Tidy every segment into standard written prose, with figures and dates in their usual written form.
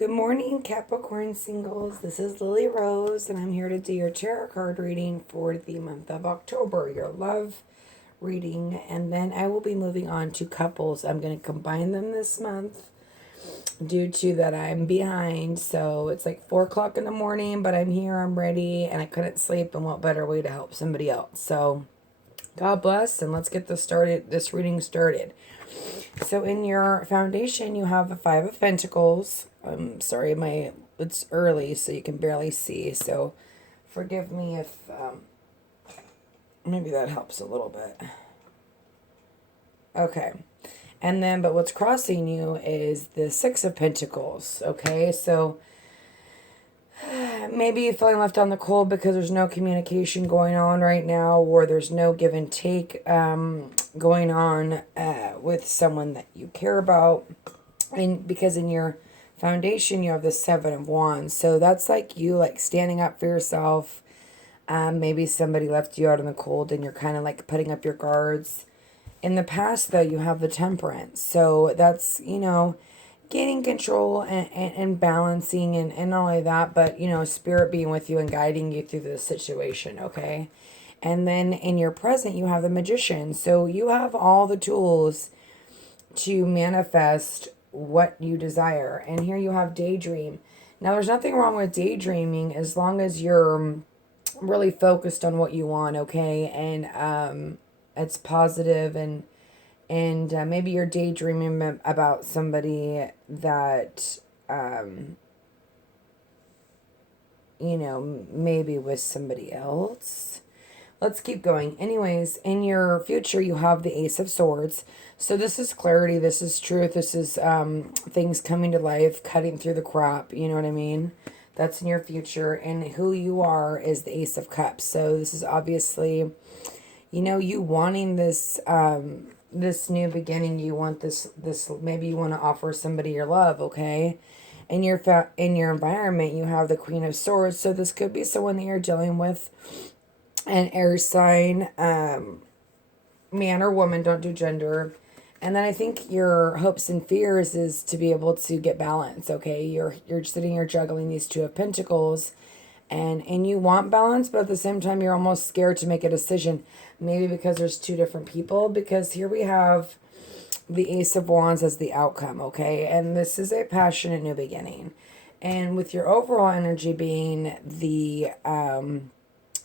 Good morning, Capricorn singles. This is Lily Rose, and I'm here to do your tarot card reading for the month of October, your love reading, and then I will be moving on to couples. I'm going to combine them this month due to that I'm behind, so it's like 4 o'clock in the morning, but I'm here, I'm ready, and I couldn't sleep, and what better way to help somebody else? So God bless, and let's get this reading started. So in your foundation, you have the Five of Pentacles. I'm sorry, it's early, so you can barely see. So forgive me if maybe that helps a little bit. Okay. And then, but what's crossing you is the Six of Pentacles. Okay, so maybe you're feeling left on the cold because there's no communication going on right now, or there's no give and take going on with someone that you care about. And because in your foundation you have the Seven of Wands, so that's like you like standing up for yourself. Maybe somebody left you out in the cold and you're kind of like putting up your guards. In the past, though, you have the Temperance, so that's, gaining control and balancing and not only that, but, Spirit being with you and guiding you through the situation, okay? And then in your present, you have the Magician. So you have all the tools to manifest what you desire. And here you have Daydream. Now, there's nothing wrong with daydreaming as long as you're really focused on what you want, okay? And it's positive and maybe you're daydreaming about somebody that, maybe with somebody else. Let's keep going. Anyways, in your future, you have the Ace of Swords. So this is clarity. This is truth. This is things coming to life, cutting through the crap. You know what I mean? That's in your future. And who you are is the Ace of Cups. So this is obviously, you wanting this this new beginning. You want this maybe you want to offer somebody your love, okay? In your environment, you have the Queen of Swords. So this could be someone that you're dealing with, an air sign, man or woman, don't do gender. And then I think your hopes and fears is to be able to get balance, okay? You're sitting here juggling these Two of Pentacles, and you want balance, but at the same time, you're almost scared to make a decision. Maybe because there's two different people, because here we have the Ace of Wands as the outcome, okay? And this is a passionate new beginning. And with your overall energy being the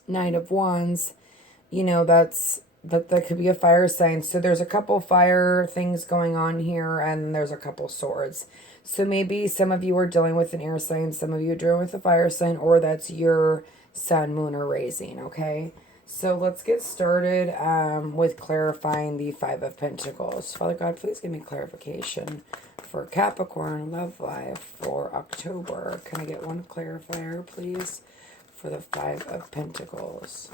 Knight of Wands, that could be a fire sign. So there's a couple fire things going on here, and there's a couple swords. So maybe some of you are dealing with an air sign, some of you are dealing with a fire sign, or that's your sun, moon, or rising, okay? So let's get started with clarifying the Five of Pentacles. Father God, please give me clarification for Capricorn love life for October. Can I get one clarifier, please, for the Five of Pentacles?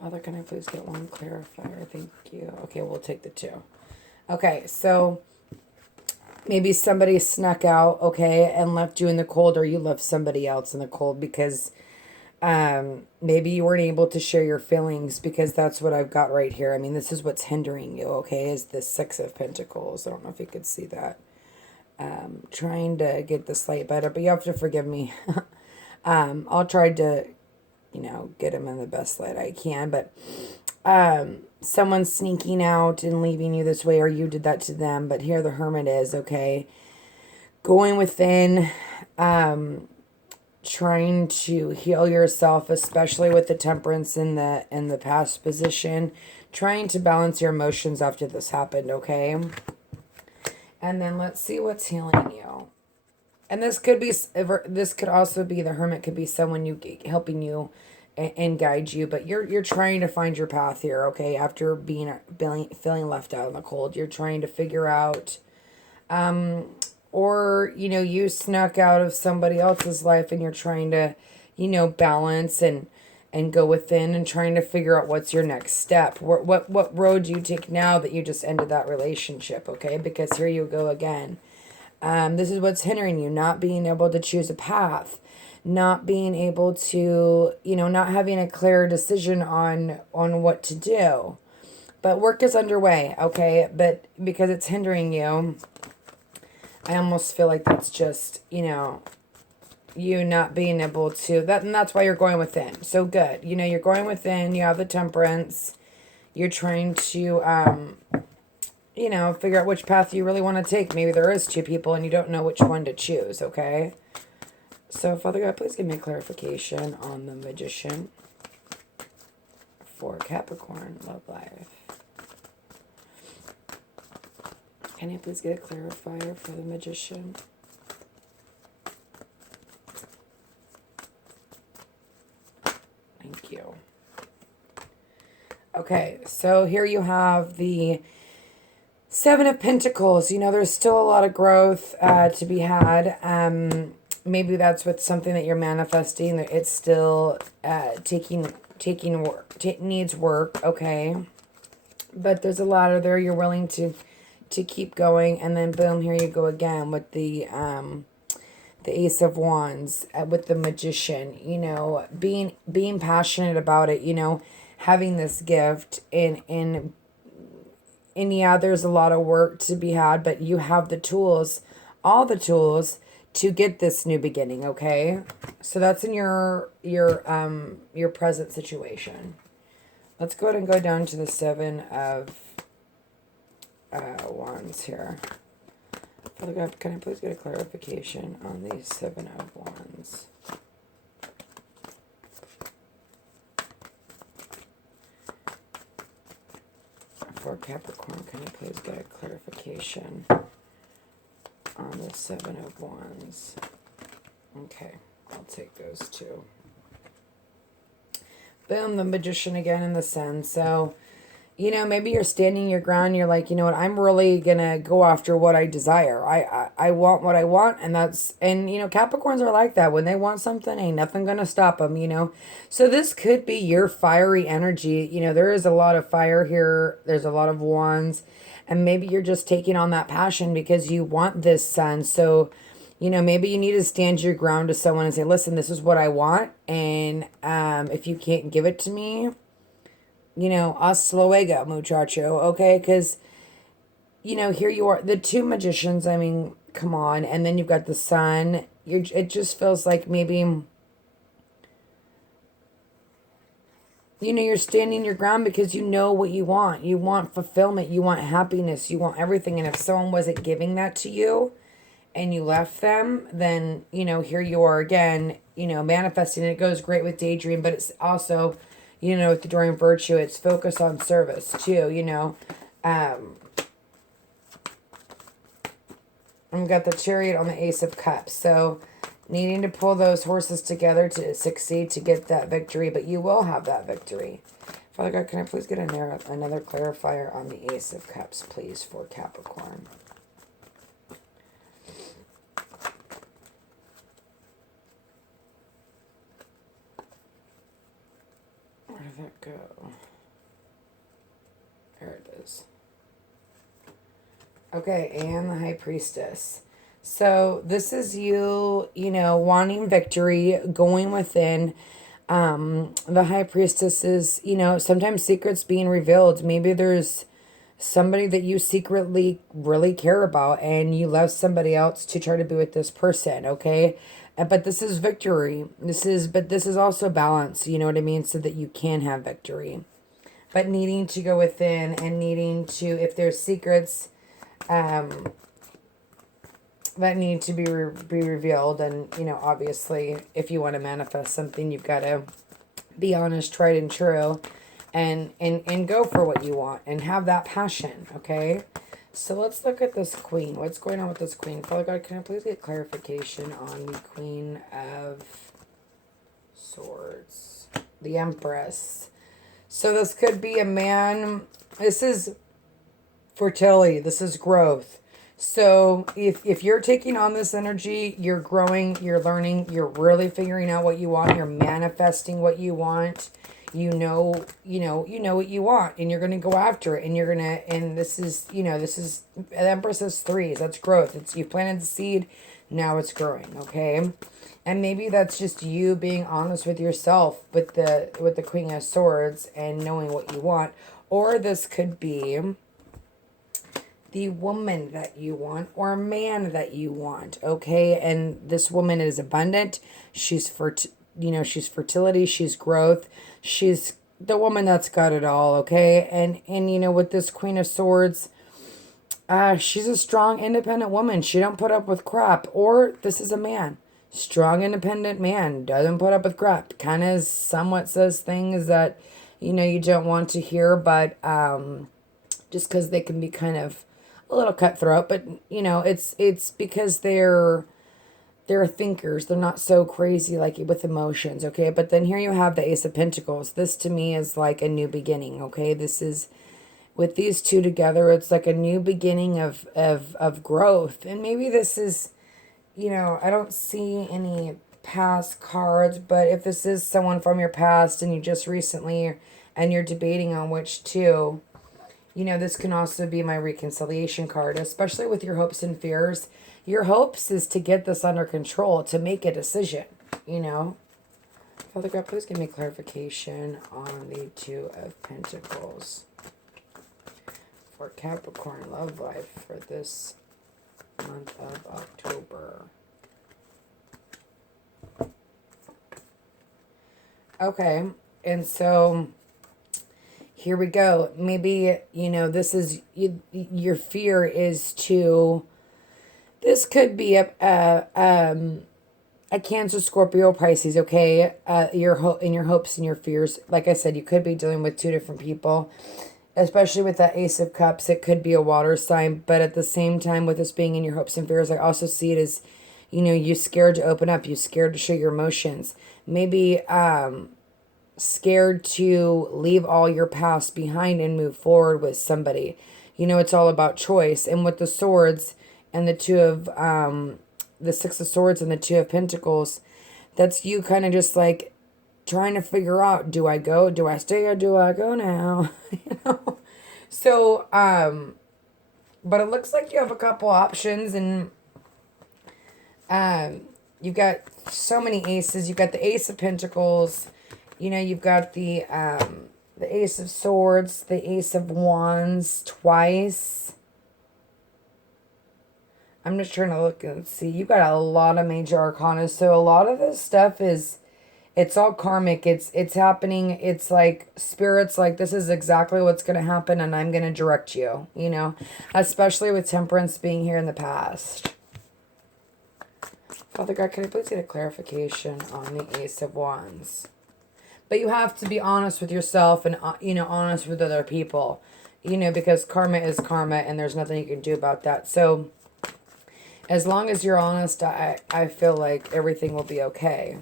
Father, can I please get one clarifier? Thank you. Okay, we'll take the two. Okay, so maybe somebody snuck out, okay, and left you in the cold, or you left somebody else in the cold because maybe you weren't able to share your feelings, because that's what I've got right here. I mean, this is what's hindering you, okay, is the Six of Pentacles. I don't know if you could see that. Trying to get this light better, but you have to forgive me. I'll try to get them in the best light I can, but someone sneaking out and leaving you this way, or you did that to them. But here the Hermit is, okay, going within, trying to heal yourself, especially with the Temperance in the past position, trying to balance your emotions after this happened, okay? And then let's see what's healing you. And this could also be the Hermit, could be someone helping you and guide you, but you're trying to find your path here, okay? After feeling left out in the cold, you're trying to figure out, or you snuck out of somebody else's life, and you're trying to, balance and go within and trying to figure out what's your next step. What road do you take now that you just ended that relationship, okay? Because here you go again. This is what's hindering you, not being able to choose a path, not being able to, not having a clear decision on what to do. But work is underway, okay? But because it's hindering you, I almost feel like that's just, you not being able to, and that's why you're going within. So good. You're going within, you have the Temperance. You're trying to, figure out which path you really want to take. Maybe there is two people and you don't know which one to choose, okay? So, Father God, please give me clarification on the Magician for Capricorn love life. Can you please get a clarifier for the Magician? Thank you. Okay, so here you have the Seven of Pentacles. There's still a lot of growth to be had. Maybe that's with something that you're manifesting. It's still taking work. Needs work, okay? But there's a ladder there. You're willing to keep going. And then, boom, here you go again with the Ace of Wands, with the Magician. Being passionate about it, having this gift. And yeah, there's a lot of work to be had, but you have the tools, all the tools, to get this new beginning, okay? So that's in your present situation. Let's go ahead and go down to the Seven of Wands here. Father God, can I please get a clarification on the Seven of Wands? For Capricorn, can you please get a clarification on the Seven of Wands? Okay, I'll take those two. Boom, the Magician again in the Sun. So, maybe you're standing your ground. You're like, I'm really going to go after what I desire. I want what I want. And Capricorns are like that. When they want something, ain't nothing going to stop them, So this could be your fiery energy. There is a lot of fire here. There's a lot of wands. And maybe you're just taking on that passion because you want this Sun. So, maybe you need to stand your ground to someone and say, listen, this is what I want. And if you can't give it to me, hasta luego, muchacho, okay? Because, here you are, the two Magicians, I mean, come on. And then you've got the Sun. It just feels like maybe, you're standing your ground because you know what you want. You want fulfillment. You want happiness. You want everything. And if someone wasn't giving that to you and you left them, then, here you are again, manifesting. It goes great with Daydream, but it's also, with the Dorian Virtue, it's focus on service too, We've got the Chariot on the Ace of Cups. So needing to pull those horses together to succeed, to get that victory, but you will have that victory. Father God, can I please get another clarifier on the Ace of Cups, please, for Capricorn? Where did that go? There it is. Okay, and the High Priestess. So this is you, wanting victory, going within. The High Priestess is, sometimes secrets being revealed. Maybe there's somebody that you secretly really care about and you love somebody else to try to be with this person, okay? But this is victory. This is also balance, you know what I mean? So that you can have victory. But needing to go within and needing to, if there's secrets that need to be revealed, and, obviously, if you want to manifest something, you've got to be honest, tried and true, and go for what you want and have that passion, okay? So let's look at this Queen. What's going on with this Queen? Father God, can I please get clarification on the Queen of Swords? The Empress. So this could be a man. This is fertility. This is growth. So if you're taking on this energy, you're growing, you're learning, you're really figuring out what you want, you're manifesting what you want. You know what you want, and you're going to go after it, and you're going to, and this is, the Empress has threes. That's growth. You've planted the seed. Now it's growing, okay? And maybe that's just you being honest with yourself with the Queen of Swords and knowing what you want. Or this could be the woman that you want or man that you want, okay? And this woman is abundant. She's she's fertility, she's growth. She's the woman that's got it all, okay? And with this Queen of Swords, she's a strong, independent woman. She don't put up with crap. Or this is a man. Strong, independent man. Doesn't put up with crap. Kind of somewhat says things that, you don't want to hear. But just because they can be kind of a little cutthroat. But, it's because they're thinkers. They're not so crazy like with emotions, okay? But then here you have the Ace of Pentacles. This to me is like a new beginning, okay? This is... with these two together, it's like a new beginning of growth. And maybe this is, I don't see any past cards, but if this is someone from your past and you just recently, and you're debating on which two, this can also be my reconciliation card, especially with your hopes and fears. Your hopes is to get this under control, to make a decision, Father God, please give me clarification on the Two of Pentacles for Capricorn love life for this month of October. Okay, and so here we go. Maybe, this is, your fear is to, this could be a Cancer, Scorpio, Pisces, okay? In your hopes and your fears. Like I said, you could be dealing with two different people. Especially with that Ace of Cups, it could be a water sign. But at the same time, with this being in your hopes and fears, I also see it as, you're scared to open up. You're scared to show your emotions. Maybe scared to leave all your past behind and move forward with somebody. It's all about choice. And with the swords and the two of, the Six of Swords and the Two of Pentacles, that's you kind of just like trying to figure out, do I go, do I stay, or do I go now? So, but it looks like you have a couple options, and you've got so many aces. You've got the Ace of Pentacles, you've got the Ace of Swords, the Ace of Wands twice. I'm just trying to look and see. You've got a lot of major arcana, so a lot of this stuff is, it's all karmic. It's happening. It's like spirits like, this is exactly what's going to happen, and I'm going to direct you, especially with Temperance being here in the past. Father God, can I please get a clarification on the Ace of Wands? But you have to be honest with yourself and, honest with other people, because karma is karma and there's nothing you can do about that. So as long as you're honest, I feel like everything will be okay.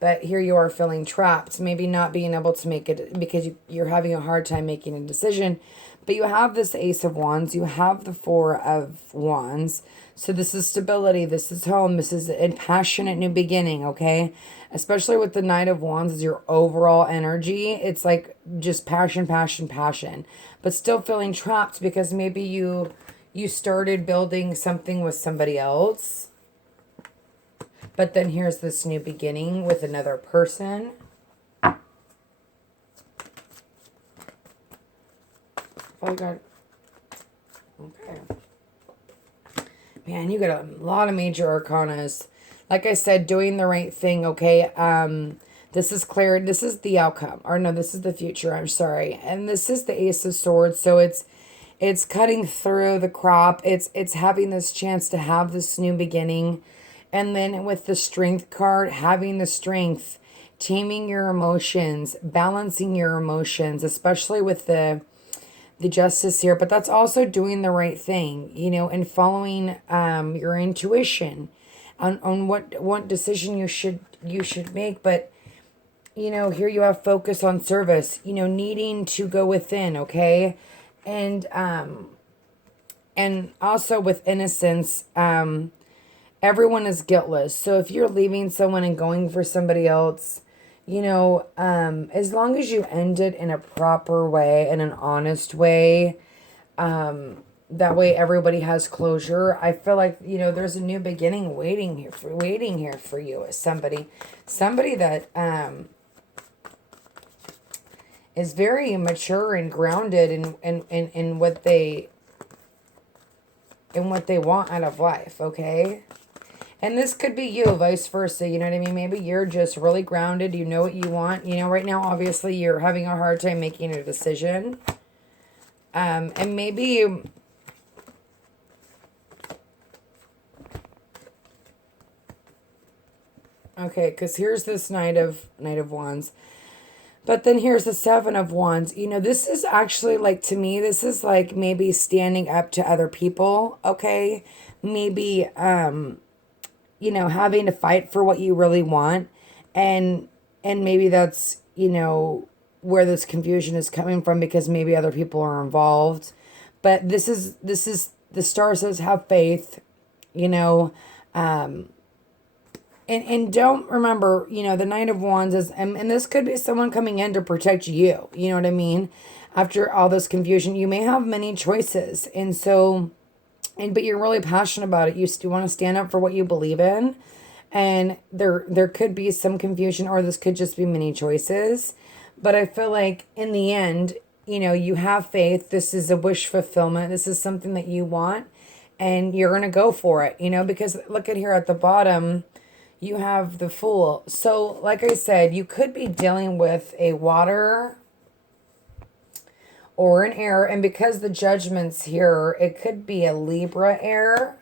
But here you are feeling trapped, maybe not being able to make it because you're having a hard time making a decision. But you have this Ace of Wands. You have the Four of Wands. So this is stability. This is home. This is a passionate new beginning, okay? Especially with the Knight of Wands as your overall energy. It's like just passion, passion, passion. But still feeling trapped because maybe you started building something with somebody else. But then here's this new beginning with another person. Oh, God. Okay. Man, you got a lot of major arcanas. Like I said, doing the right thing, okay? This is clear. This is the outcome. Or no, this is the future. I'm sorry. And this is the Ace of Swords. So it's cutting through the crop. It's having this chance to have this new beginning. And then with the Strength card, having the strength, taming your emotions, balancing your emotions, especially with the Justice here. But that's also doing the right thing, and following your intuition on what decision you should make. But, here you have focus on service, needing to go within, okay? And also with innocence, everyone is guiltless. So if you're leaving someone and going for somebody else, as long as you end it in a proper way, in an honest way, that way everybody has closure. I feel like, you know, there's a new beginning waiting here for you as somebody that is very mature and grounded in what they want out of life, okay? And this could be you, vice versa, you know what I mean? Maybe you're just really grounded, you know what you want. You know, right now, obviously, you're having a hard time making a decision. And maybe okay, because here's this Knight of Wands. But then here's the Seven of Wands. You know, this is actually like, to me, this is like maybe standing up to other people, okay? Maybe, you know, having to fight for what you really want. And maybe that's, you know, where this confusion is coming from, because maybe other people are involved. But this is, the star says, have faith, you know, and don't remember, you know, the Knight of Wands is, and this could be someone coming in to protect you. You know what I mean? After all this confusion, you may have many choices. And so, but you're really passionate about it. You want to stand up for what you believe in. And there could be some confusion, or this could just be many choices. But I feel like in the end, you know, you have faith. This is a wish fulfillment. This is something that you want, and you're going to go for it, you know, because look at here at the bottom, you have the Fool. So like I said, you could be dealing with a water or an air. And because the Judgment's here, it could be a Libra air.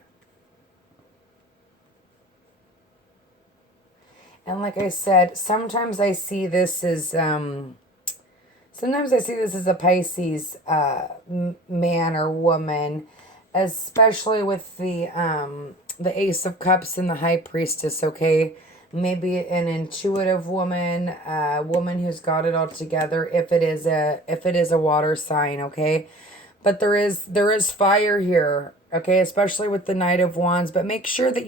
And like I said, sometimes I see this as a Pisces man or woman, especially with the Ace of Cups and the High Priestess, okay? Maybe an intuitive woman, a woman who's got it all together, if it is a water sign, okay? But there is fire here, okay? Especially with the Knight of Wands. But make sure that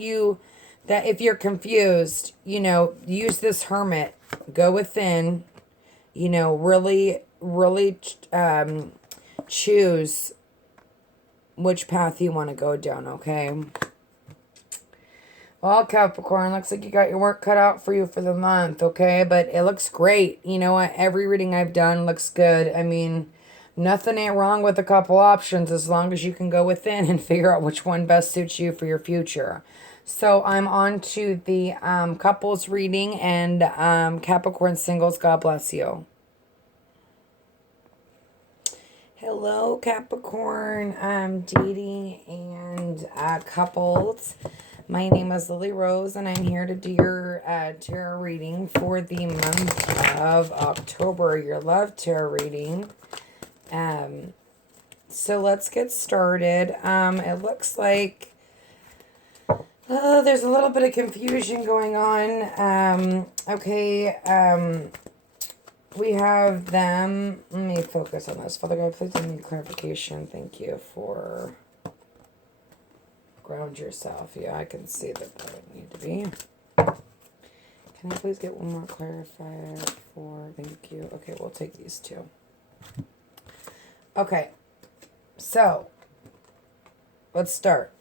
if you're confused, you know, use this Hermit. Go within, you know, really choose which path you want to go down, okay? Well, Capricorn, looks like you got your work cut out for you for the month, okay? But it looks great. You know what? Every reading I've done looks good. I mean, nothing ain't wrong with a couple options as long as you can go within and figure out which one best suits you for your future. So I'm on to the couples reading and Capricorn singles. God bless you. Hello, Capricorn, dating and couples. My name is Lily Rose, and I'm here to do your tarot reading for the month of October, your love tarot reading. So let's get started. It looks like there's a little bit of confusion going on. We have them. Let me focus on this. Father God, please give me clarification. Thank you for ground yourself. Yeah, I can see that would need to be. Can I please get one more clarifier for, thank you. Okay, we'll take these two. Okay, so let's start.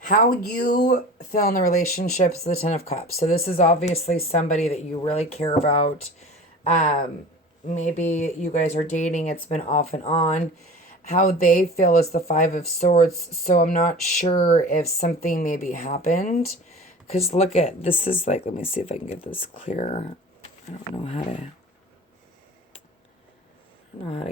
How you feel in the relationship is the Ten of Cups. So this is obviously somebody that you really care about. Maybe you guys are dating, it's been off and on. How they feel is the Five of Swords. So I'm not sure if something maybe happened. Because look at, this is like, let me see if I can get this clear. I don't know how to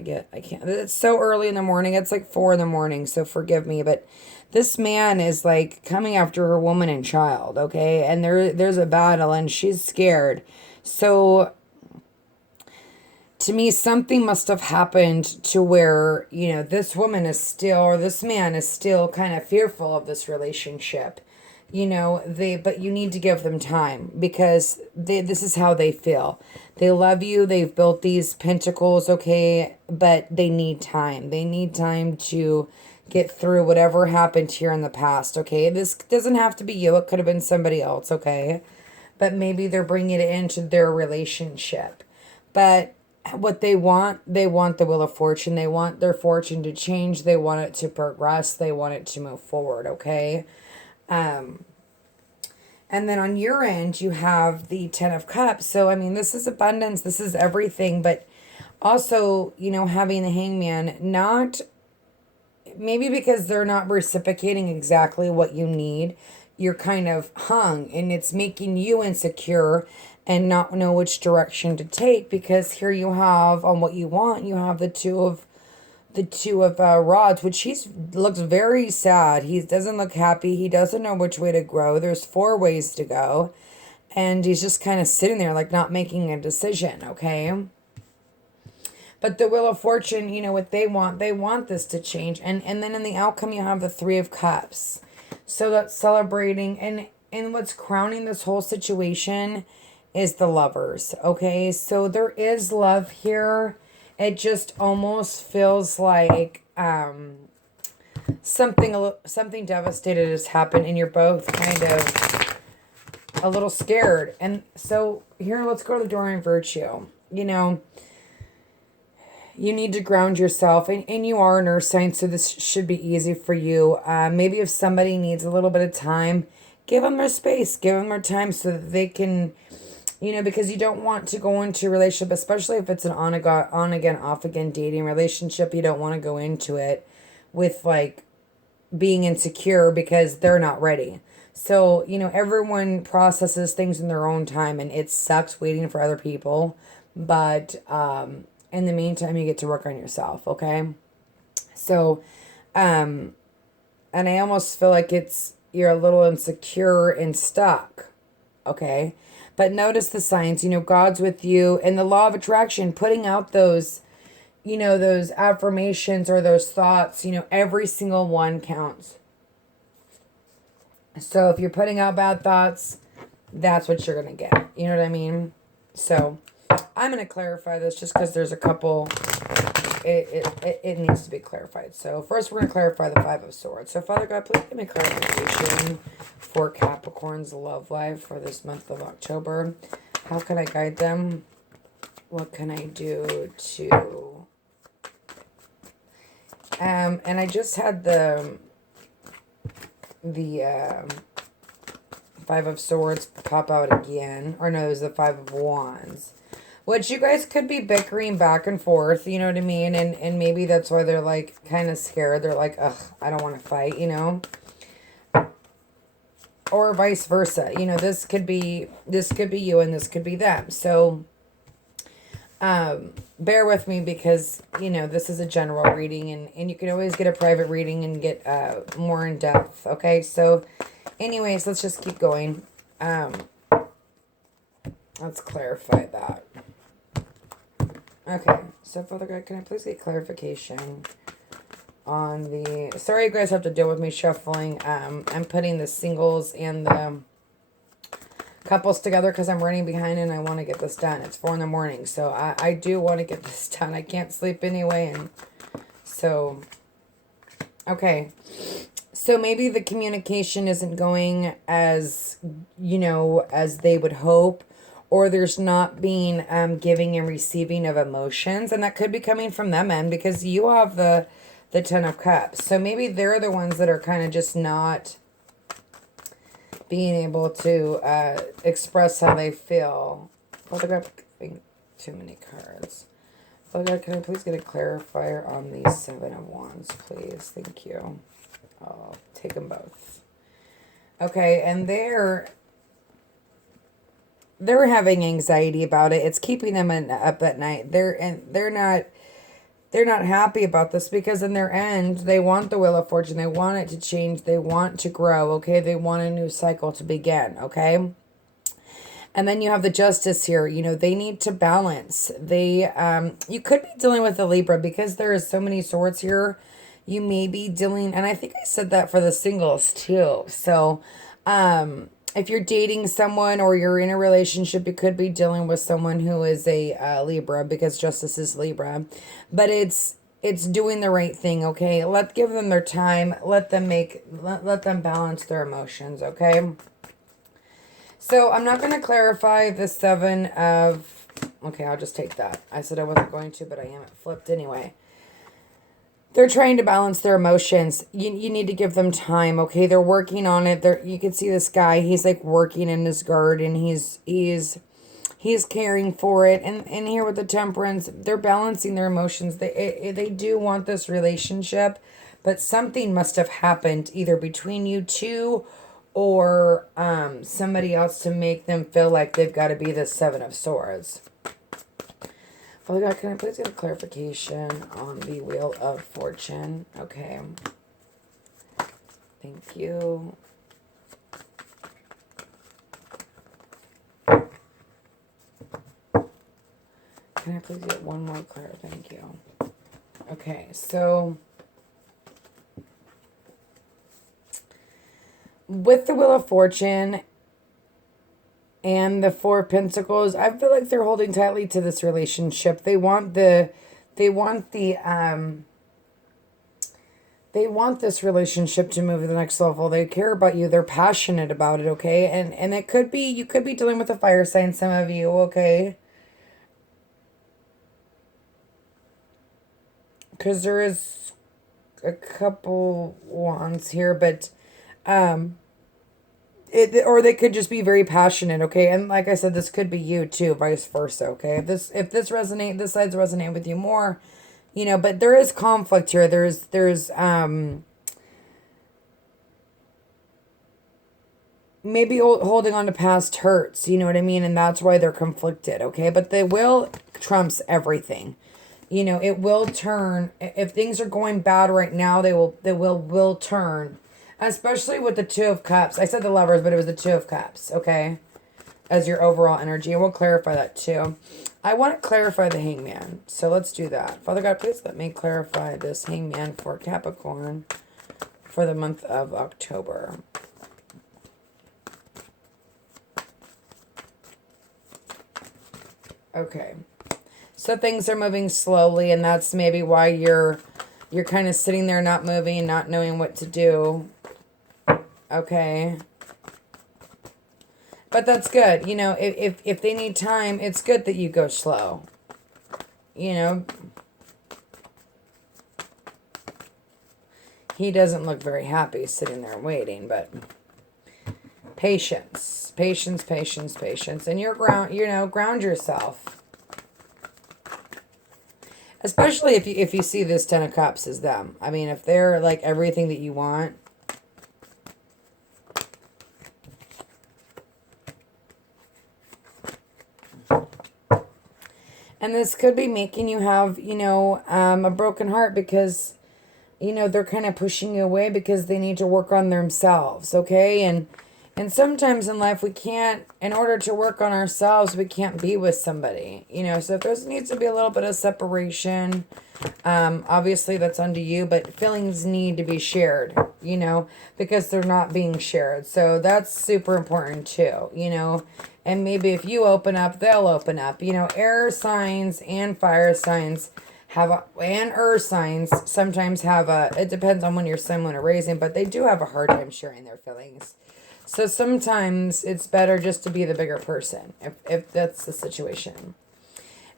get, I can't, it's so early in the morning. It's like 4 in the morning, so forgive me. But this man is like coming after her woman and child, okay? And there's a battle and she's scared. So to me, something must have happened to where, you know, this woman is still, or this man is still kind of fearful of this relationship. You know, but you need to give them time, because this is how they feel. They love you. They've built these pentacles, okay, but they need time. They need time to get through whatever happened here in the past, okay? This doesn't have to be you. It could have been somebody else, okay? But maybe they're bringing it into their relationship. But what they want the Wheel of Fortune. They want their fortune to change. They want it to progress. They want it to move forward, okay? And then on your end, you have the Ten of Cups. So, I mean, this is abundance. This is everything. But also, you know, having the Hangman, not maybe because they're not reciprocating exactly what you need, you're kind of hung, and it's making you insecure and not know which direction to take, because here you have on what you want, you have the two of rods, which looks very sad. He doesn't look happy. He doesn't know which way to grow. There's 4 ways to go, and he's just kind of sitting there like not making a decision, okay? But the Wheel of Fortune, you know what they want this to change. And then in the outcome, you have the 3 of Cups. So that's celebrating. And what's crowning this whole situation is the Lovers. Okay, so there is love here. It just almost feels like something devastated has happened, and you're both kind of a little scared. And so here, let's go to the Doreen Virtue. You know, you need to ground yourself, and you are an earth sign, so this should be easy for you. Maybe if somebody needs a little bit of time, give them their space, give them their time so that they can, you know, because you don't want to go into a relationship, especially if it's an on again, off again dating relationship. You don't want to go into it with like being insecure because they're not ready. So, you know, everyone processes things in their own time, and it sucks waiting for other people. But in the meantime, you get to work on yourself, okay? So, and I almost feel like you're a little insecure and stuck, okay? But notice the signs, you know, God's with you, and the law of attraction, putting out those, you know, those affirmations or those thoughts, you know, every single one counts. So if you're putting out bad thoughts, that's what you're going to get. You know what I mean? So I'm going to clarify this just because there's a couple, it needs to be clarified. So first we're going to clarify the 5 of Swords. So Father God, please give me clarification for Capricorn's love life for this month of October. How can I guide them? What can I do to... and I just had the 5 of Swords pop out again. Or no, it was the 5 of Wands. Which you guys could be bickering back and forth, you know what I mean? And maybe that's why they're like kind of scared. They're like, ugh, I don't want to fight, you know? Or vice versa. You know, this could be you and this could be them. So bear with me because, you know, this is a general reading, and you can always get a private reading and get more in depth. Okay, so anyways, let's just keep going. Let's clarify that. Okay, so Father God, can I please get clarification on the... Sorry you guys have to deal with me shuffling. I'm putting the singles and the couples together because I'm running behind and I want to get this done. It's 4 in the morning, so I do want to get this done. I can't sleep anyway, and so... Okay, so maybe the communication isn't going as, you know, as they would hope, or there's not being giving and receiving of emotions, and that could be coming from them end because you have the 10 of Cups. So maybe they're the ones that are kind of just not being able to express how they feel. Father God, too many cards. Father God, can I please get a clarifier on the 7 of Wands, please? Thank you. I'll take them both. Okay, and they're having anxiety about it. It's keeping them up at night. They're not happy about this because in their end, they want the Wheel of Fortune. They want it to change. They want to grow, okay? They want a new cycle to begin, okay? And then you have the Justice here. You know, they need to balance. You could be dealing with a Libra because there is so many swords here. You may be dealing, and I think I said that for the singles too. So, if you're dating someone or you're in a relationship, you could be dealing with someone who is a Libra because Justice is Libra. But it's doing the right thing, okay? Give them their time. Let them balance their emotions, okay? So I'm not going to clarify the 7 of Okay, I'll just take that. I said I wasn't going to, but I am. It flipped anyway. They're trying to balance their emotions. You need to give them time, okay? They're working on it. You can see this guy. He's like working in his garden. He's caring for it. And here with the Temperance, they're balancing their emotions. They do want this relationship, but something must have happened either between you two or somebody else to make them feel like they've got to be the Seven of Swords. Father God, can I please get a clarification on the Wheel of Fortune? Okay. Thank you. Can I please get one more clear? Thank you. Okay, so with the Wheel of Fortune and the Four of Pentacles, I feel like they're holding tightly to this relationship. They want this relationship to move to the next level. They care about you. They're passionate about it, okay? And it could be, you could be dealing with a fire sign, some of you, okay? Because there is a couple wands here, but or they could just be very passionate, okay? And like I said, this could be you too, vice versa, okay? If this sides resonate with you more, you know, but there is conflict here. There's maybe holding on to past hurts, you know what I mean? And that's why they're conflicted, okay? But the will trumps everything. You know, it will turn. If things are going bad right now, the will turn. Especially with the Two of Cups. I said the Lovers, but it was the Two of Cups, okay? As your overall energy. And we'll clarify that too. I want to clarify the Hangman. So let's do that. Father God, please let me clarify this Hangman for Capricorn for the month of October. Okay. So things are moving slowly, and that's maybe why you're kind of sitting there not moving, not knowing what to do. Okay. But that's good. You know, if they need time, it's good that you go slow. You know. He doesn't look very happy sitting there waiting, but patience. Patience, patience, patience. And you're ground yourself. Especially if you see this Ten of Cups as them. I mean, if they're like everything that you want. And this could be making you have, you know, a broken heart because, you know, they're kind of pushing you away because they need to work on themselves, okay? And sometimes in life we can't, in order to work on ourselves, we can't be with somebody, you know? So if there needs to be a little bit of separation, obviously that's unto you, but feelings need to be shared, you know, because they're not being shared. So that's super important too, you know? And maybe if you open up, they'll open up. You know, air signs and fire signs and earth signs sometimes have it depends on when your sun, moon, or raising, but they do have a hard time sharing their feelings. So sometimes it's better just to be the bigger person, if that's the situation.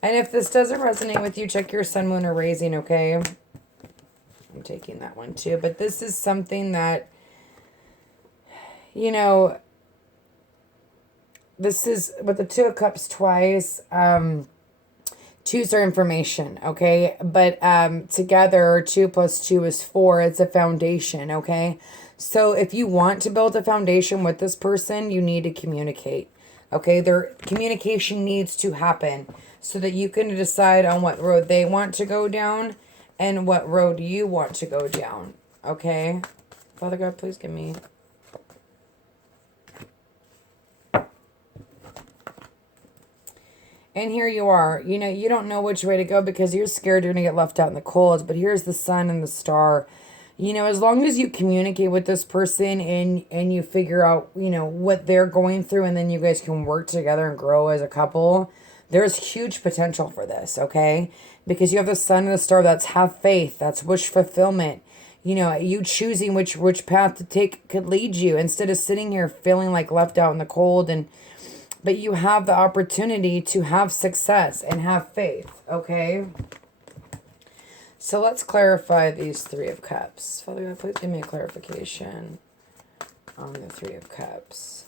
And if this doesn't resonate with you, check your sun, moon, or raising, okay? I'm taking that one too. But this is something that, you know, this is with the Two of Cups twice. Twos are information, okay? But together, 2 + 2 is 4. It's a foundation, okay? So if you want to build a foundation with this person, you need to communicate, okay? Their communication needs to happen so that you can decide on what road they want to go down and what road you want to go down, okay? Father God, please give me... And here you are, you know, you don't know which way to go because you're scared you're going to get left out in the cold. But here's the sun and the star. You know, as long as you communicate with this person and you figure out, you know, what they're going through, and then you guys can work together and grow as a couple, there's huge potential for this, okay? Because you have the sun and the star. That's have faith. That's wish fulfillment. You know, you choosing which path to take could lead you instead of sitting here feeling like left out in the cold and but you have the opportunity to have success and have faith, okay? So let's clarify these Three of Cups. Father God, please give me a clarification on the Three of Cups.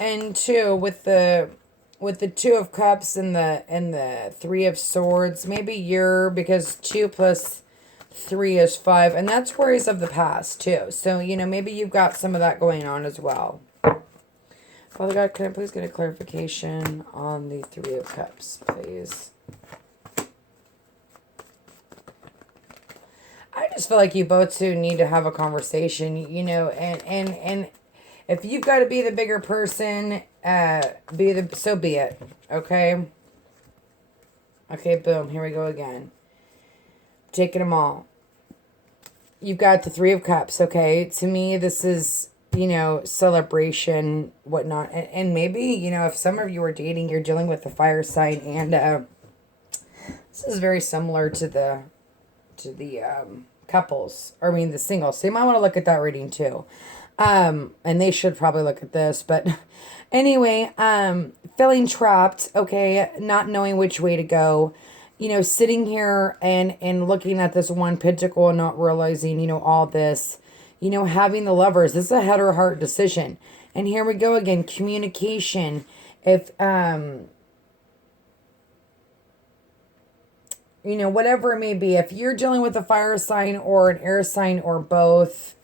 And two, with the Two of Cups and the Three of Swords, maybe because 2 plus 3 is 5, and that's worries of the past too. So, maybe you've got some of that going on as well. Father God, can I please get a clarification on the Three of Cups, please? I just feel like you both two need to have a conversation, and if you've got to be the bigger person, so be it, okay? Okay, boom, here we go again. Taking them all. You've got the Three of Cups, okay? To me, this is, celebration, whatnot. And maybe, if some of you are dating, you're dealing with the fire sign, and this is very similar to the couples, the singles. So you might want to look at that reading too. And they should probably look at this, but anyway, feeling trapped, okay, not knowing which way to go, sitting here and looking at this one pentacle and not realizing, all this, having the Lovers. This is a head or heart decision. And here we go again, communication. If, whatever it may be, if you're dealing with a fire sign or an air sign or both,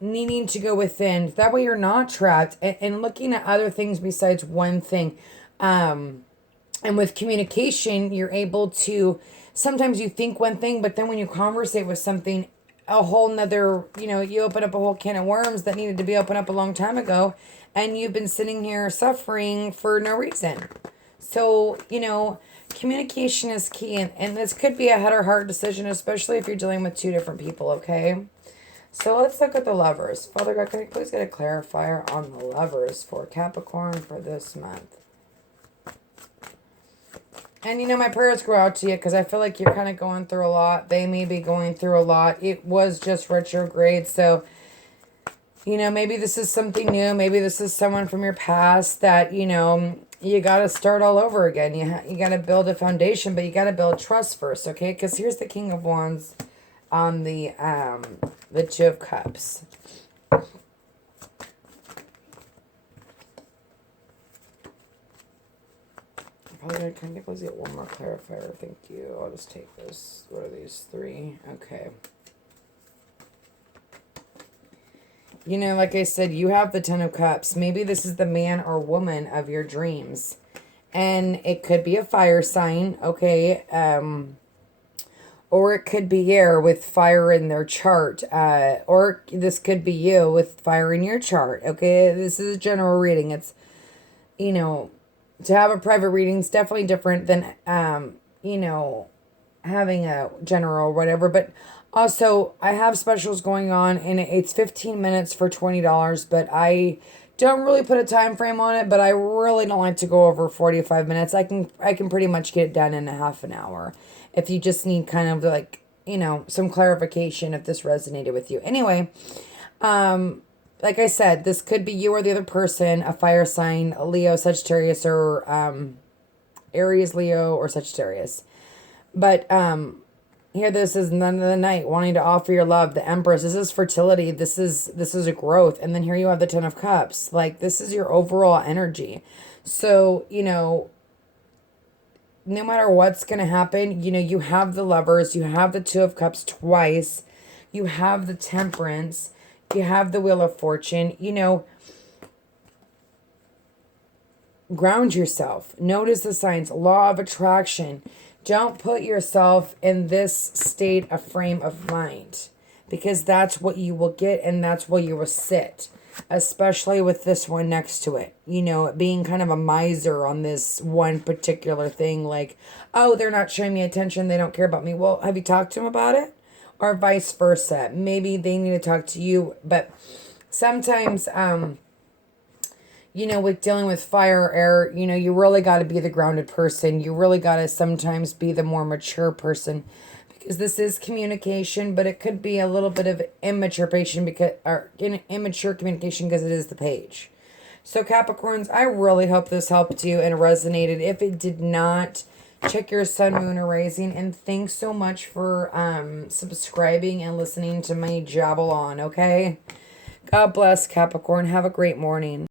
needing to go within. That way you're not trapped and looking at other things besides one thing. And with communication, you're able to, sometimes you think one thing, but then when you conversate with something, a whole nother, you open up a whole can of worms that needed to be opened up a long time ago. And you've been sitting here suffering for no reason. So, communication is key. And this could be a head or heart decision, especially if you're dealing with two different people, okay? So let's look at the Lovers. Father God, can I please get a clarifier on the Lovers for Capricorn for this month? And, my prayers go out to you because I feel like you're kind of going through a lot. They may be going through a lot. It was just retrograde. So, maybe this is something new. Maybe this is someone from your past that, you got to start all over again. You got to build a foundation, but you got to build trust first, okay? Because here's the King of Wands on the Two of Cups. Probably can I get one more clarifier? Thank you. I'll just take this. What are these? 3? Okay. Like I said, you have the Ten of Cups. Maybe this is the man or woman of your dreams. And it could be a fire sign, okay? Or it could be air with fire in their chart. Or this could be you with fire in your chart, okay? This is a general reading. It's, to have a private reading is definitely different than, having a general or whatever. But also, I have specials going on, and it's 15 minutes for $20, but I don't really put a time frame on it, but I really don't like to go over 45 minutes. I can pretty much get it done in a half an hour. If you just need kind of like, some clarification if this resonated with you. Anyway, like I said, this could be you or the other person, a fire sign, a Leo, Sagittarius, or Aries, Leo, or Sagittarius. But here this is none of the night, wanting to offer your love. The Empress, this is fertility. This is a growth. And then here you have the Ten of Cups. Like, this is your overall energy. So, no matter what's going to happen, you have the Lovers, you have the Two of Cups twice, you have the Temperance, you have the Wheel of Fortune, ground yourself. Notice the signs, law of attraction. Don't put yourself in this state of frame of mind, because that's what you will get and that's where you will sit. Especially with this one next to it, being kind of a miser on this one particular thing. Like, oh, they're not showing me attention. They don't care about me. Well, have you talked to them about it? Or vice versa. Maybe they need to talk to you. But sometimes, you know, with dealing with fire, air, you know, you really got to be the grounded person. You really got to sometimes be the more mature person, because this is communication, but it could be a little bit of immature patient because, or immature communication, because it is the page. So Capricorns, I really hope this helped you and resonated. If it did not, check your sun, moon, or rising. And thanks so much for subscribing and listening to me jabble on, okay? God bless, Capricorn. Have a great morning.